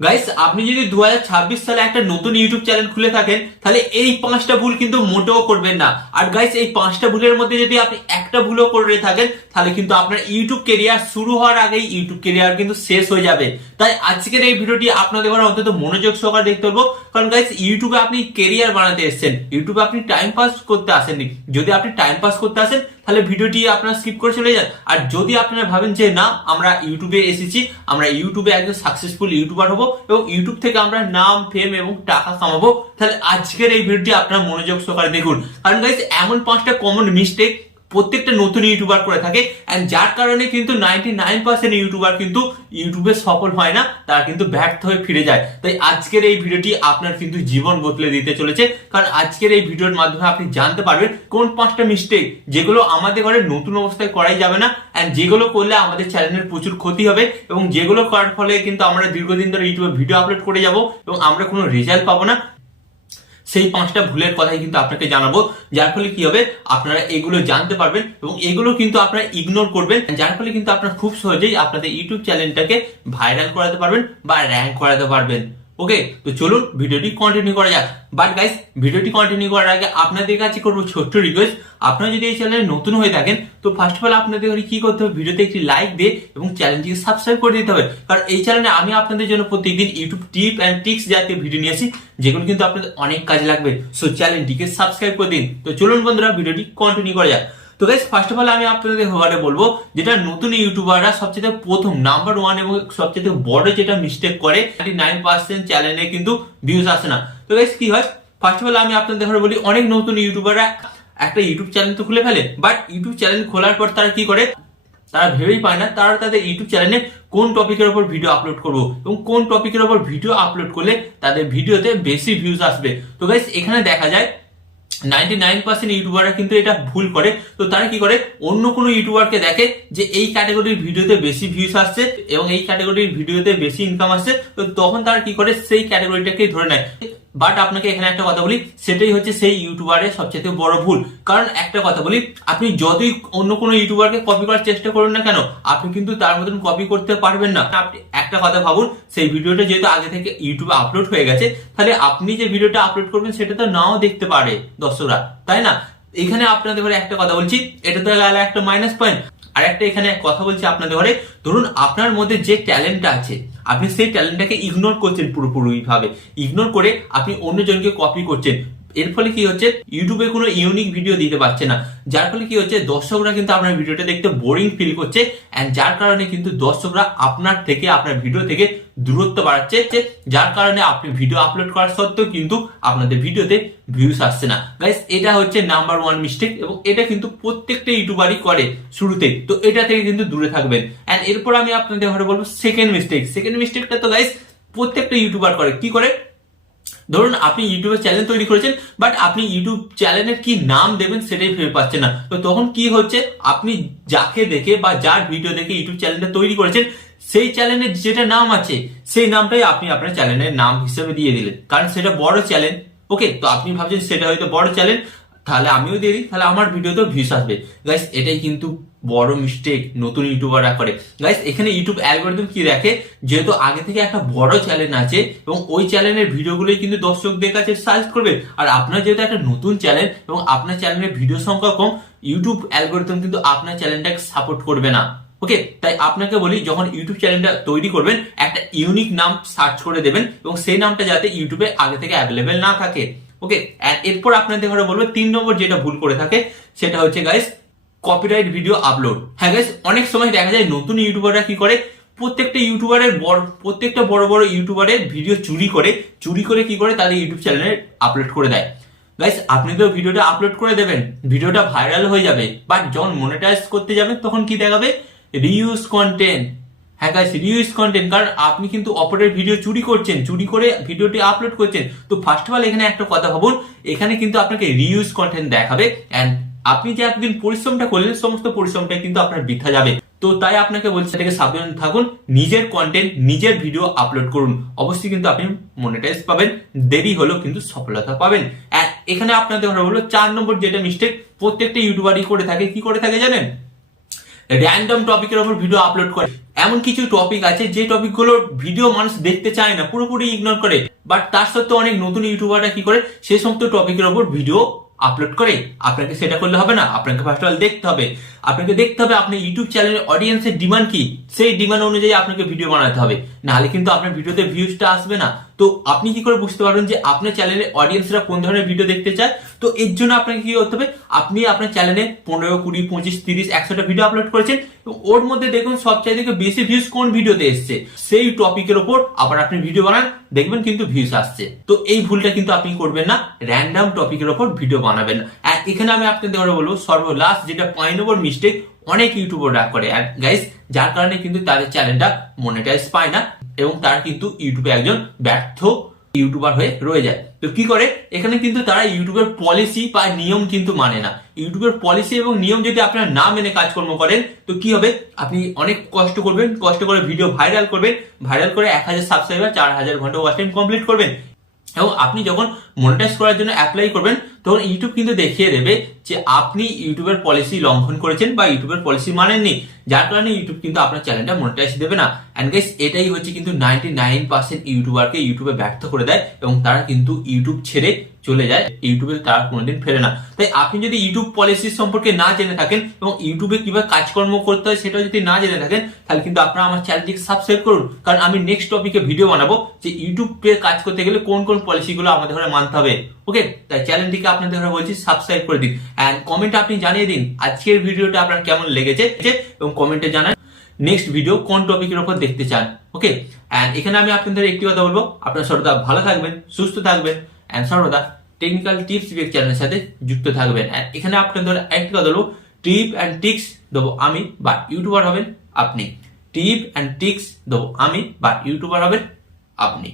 Guys, আপনি যদি 2026 সালে একটা নতুন ইউটিউব চ্যানেল খুলে থাকেন তাহলে এই 5টা ভুল কিন্তু মোটেও করবেন না। আর গাইস, এই 5টা ভুলের মধ্যে যদি আপনি একটা ভুলও করে থাকেন তাহলে কিন্তু আপনার ইউটিউব কেরিয়ার শুরু হওয়ার আগেই ইউটিউব কেরিয়ার কিন্তু শেষ হয়ে যাবে। তাই আজকের এই ভিডিওটি আপনাদের ঘরে অন্তত মনোযোগ সহকারে দেখতে হবে, কারণ গাইস, ইউটিউবে আপনি কেরিয়ার বানাতে এসেছেন, ইউটিউবে আপনি টাইম পাস করতে আসেননি। যদি আপনি টাইম পাস করতে আসেন তাহলে ভিডিওটি আপনারা স্কিপ করে চলে যান। আর যদি আপনারা ভাবেন যে না, আমরা ইউটিউবে এসেছি, আমরা ইউটিউবে একজন সাকসেসফুল ইউটিউবার হবো এবং ইউটিউব থেকে আমরা নাম, ফেম এবং টাকা কামাবো, তাহলে আজকের এই ভিডিওটি আপনারা মনোযোগ সহকারে দেখুন। কারণ গাইস, এমন 5টা কমন মিস্টেক প্রত্যেকটা নতুন ইউটিউবার করে থাকে, এন্ড যার কারণে কিন্তু 99% ইউটিউবার কিন্তু ইউটিউবে সফল হয় না, তারা কিন্তু ব্যর্থ হয়ে ফিরে যায়। তাই আজকের এই ভিডিওটি আপনার কিন্তু জীবন বদলে দিতে চলেছে, কারণ আজকের এই ভিডিওর মাধ্যমে আপনি জানতে পারবেন কোন 5টা মিস্টেক যেগুলো আমাদের ঘরে নতুন অবস্থায় করাই যাবে না, এন্ড যেগুলো করলে আমাদের চ্যানেলের প্রচুর ক্ষতি হবে, এবং যেগুলো করার ফলে কিন্তু আমরা দীর্ঘদিন ধরে ইউটিউবে ভিডিও আপলোড করে যাব এবং আমরা কোনো রেজাল্ট পাবো না। সেই 5টা ভুলের কথাই কিন্তু আপনাকে জানাবো, যার ফলে কি হবে, আপনারা এগুলো জানতে পারবেন এবং এগুলো কিন্তু আপনারা ইগনোর করবেন, যার ফলে কিন্তু আপনারা খুব সহজেই আপনাদের ইউটিউব চ্যানেলটাকে ভাইরাল করাতে পারবেন বা র্যাঙ্ক করাতে পারবেন। ওকে, তো চলুন ভিডিওটি কন্টিনিউ করা যাক। বাট গাইস, ভিডিওটি কন্টিনিউ করার আগে আপনাদের কাছে করবো ছোট্ট রিকোয়েস্ট, আপনারা যদি এই চ্যানেলে নতুন হয়ে থাকেন তো ফার্স্ট অফ অল আপনাদের কি করতে হবে, ভিডিওতে একটি লাইক দিয়ে এবং চ্যানেলটিকে সাবস্ক্রাইব করে দিতে হবে। কারণ এই চ্যানেলে আমি আপনাদের জন্য প্রত্যেকদিন ইউটিউব টিপ এন্ড ট্রিক্স জাতীয় ভিডিও নিয়ে আসি, যেগুলো কিন্তু আপনাদের অনেক কাজে লাগবে। সো চ্যানেলটিকে সাবস্ক্রাইব করে দিন। তো চলুন বন্ধুরা, ভিডিওটি কন্টিনিউ করা যাক। তো গাইস, ফার্স্ট অফ অল আমি আপনাদের ঘরে বলবো, যেটা নতুন ইউটিউবাররা সবচেয়ে প্রথম নাম্বার 1 এবং সবচেয়ে বড় যেটা মিস্টেক করে, 99% চ্যানেলে কিন্তু ভিউজ আসে না। তো গাইস, কি হয়, ফার্স্ট অফ অল আমি আপনাদের ঘরে বলি, অনেক নতুন ইউটিউবাররা একটা ইউটিউব চ্যানেল তো খুলে ফেলে, বাট ইউটিউব চ্যানেল খোলার পর তারা কি করে, তারা ভেবেই পায় না তারা তাদের ইউটিউব চ্যানেলে কোন টপিকের উপর ভিডিও আপলোড করবো এবং কোন টপিকের উপর ভিডিও আপলোড করলে তাদের ভিডিওতে বেশি ভিউজ আসবে। তো গাইস, এখানে দেখা যায় 99% ইউটিউবাররা কিন্তু এটা ভুল করে। তো তারা কি করে, অন্য কোনো ইউটিউবারকে দেখে যে এই ক্যাটাগরির ভিডিওতে বেশি ভিউজ আসছে এবং এই ক্যাটাগরির ভিডিওতে বেশি ইনকাম আসছে, তো তখন তারা কি করে, সেই ক্যাটাগরিটাকেই ধরে নেয়। বাট আপনাকে এখানে একটা কথা বলি, সেটাই হচ্ছে সেই ইউটিউবারের সবচেয়ে বড় ভুল। কারণ একটা কথা বলি, আপনি যতই অন্য কোনো ইউটিউবারকে কপি করার চেষ্টা করুন না কেন, আপনি কিন্তু তার মতন কপি করতে পারবেন না। আপনি একটা কথা ভাবুন, সেই ভিডিওটা যেহেতু আগে থেকে ইউটিউবে আপলোড হয়ে গেছে, তাহলে আপনি যে ভিডিওটা আপলোড করবেন সেটা তো নাও দেখতে পারে দর্শকরা, তাই না? এখানে আপনাদের ঘরে একটা কথা বলছি, এটা তো গেল একটা মাইনাস পয়েন্ট। আর একটা এখানে কথা বলছি আপনাদের ঘরে, ধরুন আপনার মধ্যে যে ট্যালেন্টটা আছে, আপনি সেই ট্যালেন্টটাকে ইগনোর করছেন, পুরোপুরি ভাবে ইগনোর করে আপনি অন্যজনকে কপি করছেন। এর ফলে কি হচ্ছে, ইউটিউবে কোনো ইউনিক ভিডিও দিতে পারছে না, যার ফলে কি হচ্ছে, দর্শকরা কিন্তু আপনার ভিডিওটা দেখতে বোরিং ফিল করছে, এন্ড যার কারণে কিন্তু দর্শকরা আপনার থেকে, আপনার ভিডিও থেকে দূরত্ব বাড়াচ্ছে, যার কারণে আপনি ভিডিও আপলোড করার সত্ত্বেও কিন্তু আপনাদের ভিডিওতে ভিউজ আসছে না। গাইস, এটা হচ্ছে নাম্বার 1 মিস্টেক এবং এটা কিন্তু প্রত্যেকটা ইউটিউবারই করে শুরুতে। তো এটা থেকে কিন্তু দূরে থাকবেন। এন্ড এরপর আমি আপনাদের ঘরে বলবো সেকেন্ড মিস্টেক। সেকেন্ড মিস্টেকটা তো গাইস প্রত্যেকটা ইউটিউবার করে। কি করে, ধরুন আপনি ইউটিউবে চ্যানেল তৈরি করেছেন, বাট আপনি ইউটিউব চ্যানেলের কি নাম দেবেন সেটাই ভেবে পাচ্ছেন না। তো তখন কি হচ্ছে, আপনি যাকে দেখে বা যার ভিডিও দেখে ইউটিউব চ্যানেলটা তৈরি করেছেন, সেই চ্যানেলের যেটা নাম আছে সেই নামটাই আপনি আপনার চ্যানেলের নাম হিসেবে দিয়ে দিলেন, কারণ সেটা বড় চ্যানেল। ওকে, তো আপনি ভাবছেন সেটা হয়তো বড় চ্যানেল, তাহলে আমিও দিয়ে দিই, তাহলে আমার ভিডিওতেও ভিউজ আসবে। গাইস, এটাই কিন্তু বড় মিস্টেক নতুন ইউটিউবাররা করে। গাইস, এখানে ইউটিউব অ্যালগরিদম কি দেখে, যেহেতু আগে থেকে একটা বড় চ্যানেল আছে এবং ওই চ্যানেলের ভিডিওগুলোই কিন্তু দর্শকদের কাছে সাজেস্ট করবে, আর আপনার যেহেতু একটা নতুন চ্যানেল এবং আপনার চ্যানেলের ভিডিও সংখ্যা কম, ইউটিউব অ্যালগরিদম কিন্তু আপনার চ্যানেলটাকে সাপোর্ট করবে না। ওকে, তাই আপনাকে বলি, যখন ইউটিউব চ্যানেলটা তৈরি করবেন, একটা ইউনিক নাম সার্চ করে দেবেন এবং সেই নামটা যাতে ইউটিউবে আগে থেকে অ্যাভেলেবেল না থাকে। ওকে, এরপর আপনাদের ঘরে বলবো 3 নম্বর যেটা ভুল করে থাকে, সেটা হচ্ছে গাইস কপিরাইট ভিডিও আপলোড। হ্যাঁ গাইস, অনেক সময় দেখা যায় নতুন ইউটিউবাররা কি করে, প্রত্যেকটা বড় বড় ইউটিউবারের ভিডিও চুরি করে কি করে, তাদের ইউটিউব চ্যানেলে আপলোড করে দেয়। গাইস, আপনি তো ভিডিওটা আপলোড করে দেবেন, ভিডিওটা ভাইরাল হয়ে যাবে, বাট যখন মনিটাইজ করতে যাবেন তখন কি দেখাবে, রিইউজ কন্টেন্ট। হ্যাঁ গাইস, রিইউজ কন্টেন্ট, কারণ আপনি কিন্তু অপরের ভিডিও চুরি করে ভিডিওটি আপলোড করছেন। তো ফার্স্ট অফ অল এখানে একটা কথা ভাবুন, এখানে কিন্তু আপনাকে রিইউজ কন্টেন্ট দেখাবে, এন্ড আপনি যে এতদিন পরিশ্রমটা করলেন, সমস্ত পরিশ্রমটা কিন্তু আপনার বৃথা যাবে। তো তাই আপনাকে বলছি, থেকে সাবধান থাকুন, নিজের কন্টেন্ট, নিজের ভিডিও আপলোড করুন, অবশ্যই কিন্তু আপনি মনিটাইজ পাবেন, দেরি হলেও কিন্তু সফলতা পাবেন। এখানে আপনাদের হলো 4 নম্বর যেটা মিস্টেক প্রত্যেকটা ইউটিউবারই করে থাকে। কি করে থাকে জানেন, র্যান্ডম টপিকের উপর ভিডিও আপলোড করে। এমন কিছু টপিক আছে যে টপিকগুলোর ভিডিও মানুষ দেখতে চায় না, পুরোপুরি ইগনোর করে, বাট তার সত্ত্বেও অনেক নতুন ইউটিউবাররা কি করে সেই সমস্ত টপিকের উপর ভিডিও আপলোড করে। আপনাকে সেটা করলে হবে না, আপনাকে ফার্স্ট অফ অল দেখতে হবে, আপনাকে দেখতে হবে আপনার ইউটিউব চ্যানেলের অডিয়েন্সের ডিমান্ড কি, সেই ডিমান্ড অনুযায়ী আপনাকে ভিডিও বানাতে হবে, নাহলে কিন্তু আপনার ভিডিওতে ভিউজটা আসবে না। তো আপনি কি করে বুঝতে পারবেন যে আপনার চ্যানেলের অডিয়েন্সরা কোন ধরনের ভিডিও দেখতে চায়? তো এর জন্য আপনাকে কি করতে হবে, আপনি আপনার চ্যানেলে 15, 20, 25, 30, 100টা ভিডিও আপলোড করেছেন, ওর মধ্যে দেখুন সবচাইতে বেশি ভিউজ কোন ভিডিওতে এসছে, সেই টপিকের উপর আবার আপনি ভিডিও বানান, দেখবেন কিন্তু ভিউজ আসছে। তো এই ভুলটা কিন্তু আপনি করবেন না, র্যান্ডম টপিকের উপর ভিডিও বানাবেন না। আর এখানে আমি আপনাদের বলবো সর্বলাস্ট যেটা 5 নম্বর মিস্টেক অনেক ইউটিউবাররা করে, আর গাইস যার কারণে কিন্তু তাদের চ্যানেলটা মনিটাইজ পায় না এবং তারা কিন্তু ইউটিউবে একজন ব্যর্থ ইউটিউবার হয়ে রয়ে যায়। তো কি করে, এখানে কিন্তু তারা ইউটিউবের পলিসি বা নিয়ম কিন্তু মানে না। ইউটিউবের পলিসি এবং নিয়ম যদি আপনারা না মেনে কাজকর্ম করেন তো কি হবে, আপনি অনেক কষ্ট করবেন, কষ্ট করে ভিডিও ভাইরাল করবেন, ভাইরাল করে 1000 সাবস্ক্রাইবার 4000 ঘন্টা ওয়াচ টাইম কমপ্লিট করবেন, এবং আপনি যখন মনিটাইজ করার জন্য অ্যাপ্লাই করবেন তখন ইউটিউব কিন্তু দেখিয়ে দেবে যে আপনি ইউটিউবের পলিসি লঙ্ঘন করেছেন বা ইউটিউবের পলিসি মানেননি, যার কারণে ইউটিউব কিন্তু আপনার চ্যানেলটা মনিটাইজ দেবে না। এন্ড গাইস এটাই হচ্ছে কিন্তু 99% ইউটিউবারকে ইউটিউবে ব্যর্থ করে দেয় এবং তারা কিন্তু ইউটিউব ছেড়ে চলে যায়, ইউটিউবে তারা কোনোদিন ফেরে না। তাই আপনি যদি ইউটিউব পলিসি সম্পর্কে না জেনে থাকেন এবং ইউটিউবে কিভাবে কাজকর্ম করতে হয় সেটা যদি না জেনে থাকেন, তাহলে কিন্তু আপনারা আমার চ্যানেলটিকে সাবস্ক্রাইব করুন, কারণ আমি নেক্সট টপিকে ভিডিও বানাবো যে ইউটিউবে কাজ করতে গেলে কোন কোন পলিসিগুলো আমাদের ঘরে মানতে হবে। ওকে, তাই চ্যানেলটিকে আপনাদের ঘরে বলছি সাবস্ক্রাইব করে দিন, এন্ড কমেন্টে আপনি জানিয়ে দিন আজকের ভিডিওটা আপনার কেমন লেগেছে এবং কমেন্টে জানান নেক্সট ভিডিও কোন টপিকের উপর দেখতে চান। ওকে, এন্ড এখানে আমি আপনাদের একটি কথা বলবো, আপনারা সর্বদা ভালো থাকবেন, সুস্থ থাকবেন, এন্ড সর্বদা টেকনিক্যাল টিপস ভিডিও চ্যানেলের সাথে যুক্ত থাকবেন। এন্ড এখানে আপনাদের একটি কথা বলবো, টিপ এন্ড টিক্স দেবো আমি বা ইউটিউবার হবেন আপনি, টিপ এন্ড টিক্স দেবো আমি বা ইউটিউবার হবেন আপনি।